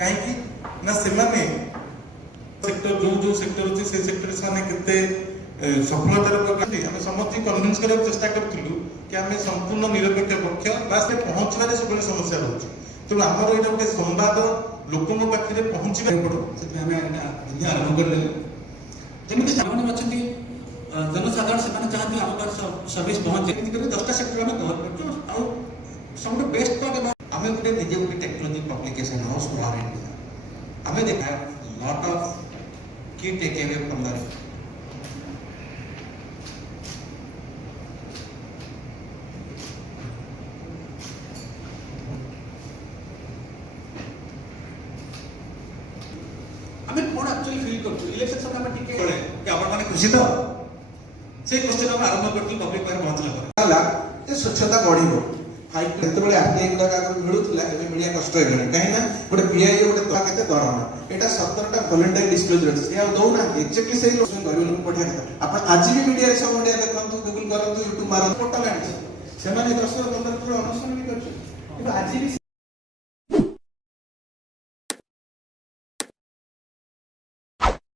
कहीं ना से सेक्टर जो सेक्टर अच्छे से सेक्टर से सफलतार आम समस्त कन्विन्स करने चेष्टा करूँ कि आम संपूर्ण निरपेक्ष पक्ष बास पहुँचवे सब समस्या रोचे तेणु आमर यहाँ गोटे संवाद लोकों पाखे पहुँचे पड़ो से आरम्भ कर जमी अच्छा जनसाधारण से चाहते आम सर्विस पहुँचे 10टा सेक्टर आम कवर कर सब बेस्ट पार्ट आम गोटे निजे गोटे technology publication house for India आम देखा लॉट ऑफ की टेक अवे फ्रॉम द आम कौन एक्चुअली फील कर इलेक्शन समय में टिके कि आपण माने खुशी तो से क्वेश्चन हम आरंभ करती पब्लिक पर पहुंचला पर स्वच्छता बढ़िबो जेतबेले आरटीआई गुडा आगर मिलुतला एबे मिलिया कष्ट हे गने काहे ना गोटे पीआई गोटे तो केते दरमा एटा 17टा वॉलंटरी डिस्क्लोजर से आ दउना एक्जेक्टली सही लोक गरीब लोक पठा करता आपण आज भी मीडिया रे सब मीडिया देखंतु गूगल करंतु यूट्यूब मारंतु पोर्टल आनी से माने 10 15 अनुसरण भी करछ किंतु आज भी